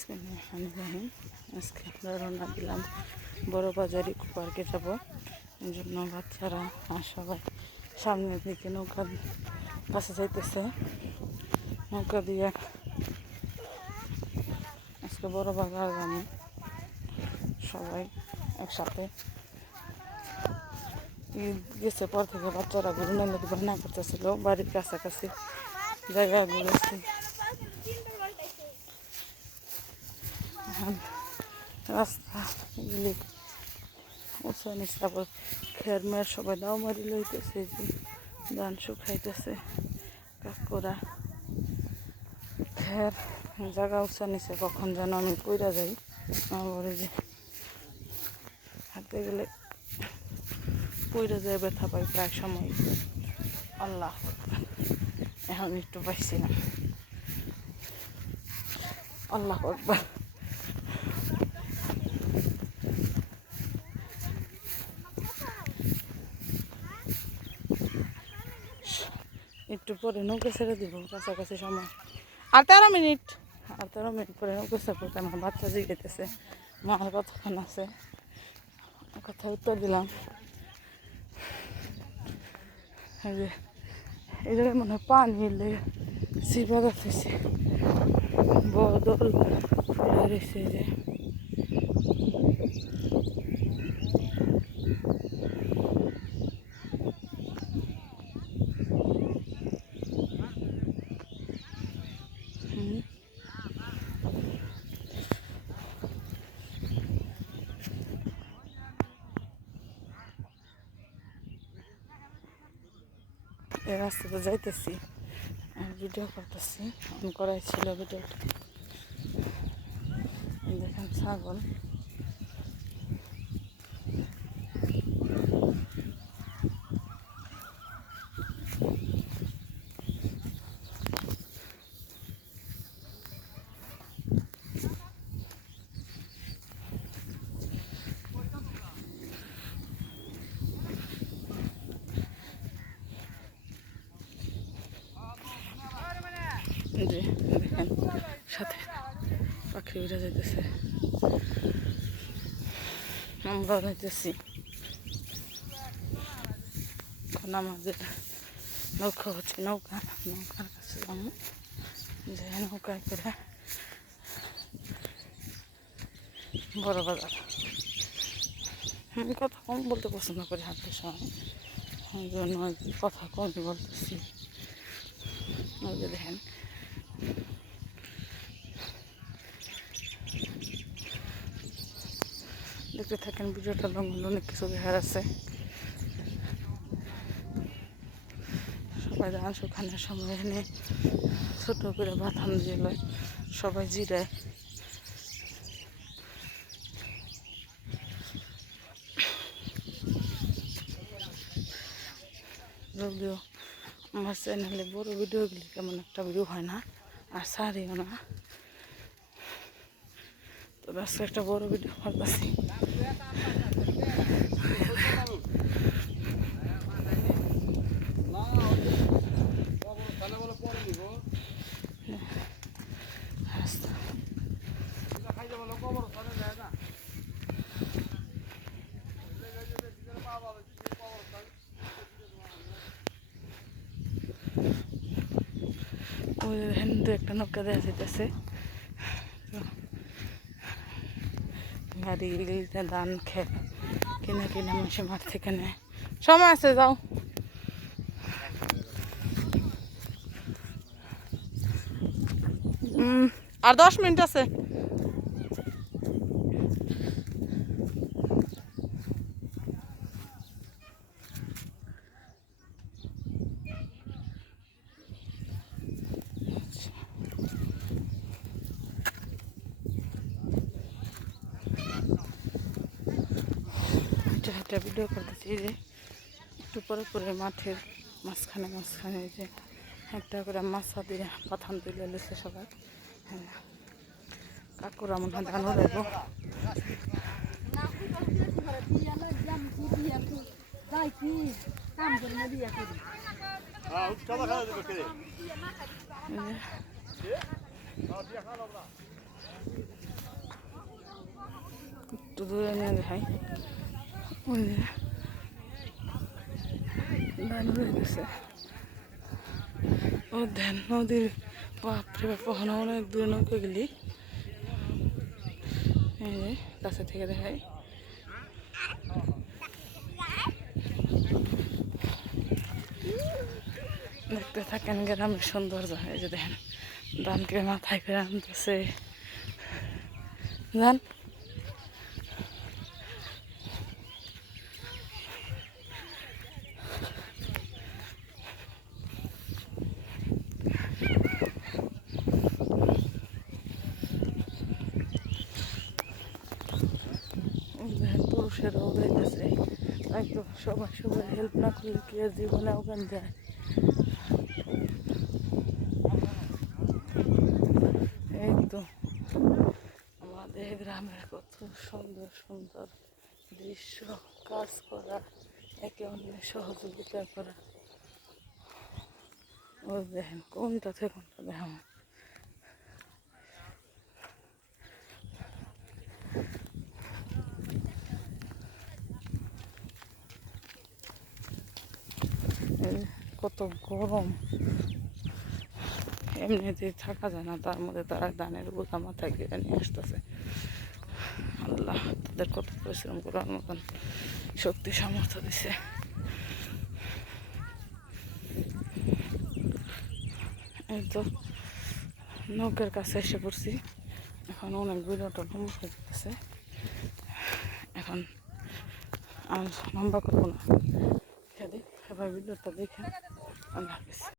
বিসমিল্লাহির আজকে আমরা রওনা দিলাম বড় বাজারে পার্কে যাব। এই জন্য বাচ্চারা আর সবাই সামনের দিকে নৌকা কাছে যাইতেছে। নৌকা দিয়ে আজকে বড় বাজার যাবো সবাই একসাথে। গেছে পর থেকে বাচ্চারা ঘুরে না করতেছিল, বাড়ির কাছাকাছি জায়গা ঘুরেছি। রাস্তাগুলি উঁচু নিচ, তারপর খের মেয়ের সবাই দাও মারি লইতেছে, যে ধান শুকাইতেছে। কাকুরা খের জায়গা উঁচা নিচে, কখন যেন আমি পইরা যাই। আমার যে হাঁটতে গেলে পইরা যায়, ব্যথা পাই প্রায় সময়। আল্লাহ, এখন একটু পাইছিলাম। আল্লাহ আকবার। একটু পরে নৌকা ছেড়ে দিব, কাছাকাছি সময় আর 13 মিনিট। আর 13 মিনিট পরে নৌকা ছেড়ে আমার বাচ্চা জিজ্ঞেতেছে মার কতক্ষণ আছে, কথা উত্তর দিলাম। এই জায়গায় মনে হয় পানি এলে সিবা গাছে বদল ফুলে রয়েছে। যে এই রাস্তাতে যাইতেছি আর ভিডিও করতেছি, অন করাই ছিল ভিডিওটা। দেখেন ছাগল, যে দেখেন সাথে পাখি উড়ে যাইতেছে, আমরাও যাইতেছি। এখন আমাদের নৌকা হচ্ছে নৌকার কাছে যাবো, যে নৌকায় করে বড় বাজার। আমি কথা কম বলতে পছন্দ করি হাঁটতে সময়, ওই জন্য কথা কমই বলতেছি। ওই যে দেখেন দেখতে থাকেন ভিডিওটা, অনেক কিছু দেখার আছে। সবাই ধান শুকানোর সময় এনে ছোটো করে বাথান দিয়ে লয়, সবাই জিরায়। যদিও আমার চ্যানেলে বড় ভিডিওগুলি কেমন একটা ভিডিও হয় না, আর সারিও না, তো আজকে একটা বড় ভিডিও করতেছি। ওই হিন্দু একটা নৌকা দেওয়া যেতেছে, গাড়ি ধান কিনে মানুষের মাঠ থেকে নেয়। সময় আছে, যাও। আর 10 মিনিট আছে। একটা ভিডিও করতেছি, যে একটু পরে পরে মাঠের মাঝখানে যে একটা করে মাছা দিয়ে পাথান তুলে লেছে সবাই। হ্যাঁ, কাকুরা মনে হয় ধানও দেব। একটু দূরে নিয়ে দেখাই, ওই যে ধান রয়ে গেছে। ও ধান নদীর বাপরে বাপ, ওখানে অনেক দূরে নৌকা গেলি, এই যে কাছে থেকে দেখাই। দেখতে থাকেন গ্রামের সৌন্দর্য। এই যে দেখেন ধানকে মাথায় করে আনতেছে ধান। দেখেন পুরুষেরাও যাইতেছে, একদম সবাই সবাই হেল্প না করলে কি আর জীবনে ওখান যায়। একদম আমাদের গ্রামের কত সুন্দর সুন্দর দৃশ্য, কাজ করা, একে অন্যের সহযোগিতা করা। ও দেখেন কোনটা থেকে কোনটা দেখেন। কত গরম, এমনিতেই থাকা যায় না, তার মধ্যে তারা ধানের বোঝা মাথায় কেটে নিয়ে আসতেছে। আল্লাহ তাদের কত পরিশ্রম করার মতন শক্তি সামর্থ্য দিছে। এই তো নৌকার কাছে এসে পড়ছি, এখন অনেক ভিডিওটা লম্বা হয়ে যেতেছে, এখন আর লম্বা করবো না। সবাই ভিডিওটা দেখে আল্লাহ হাফিজ।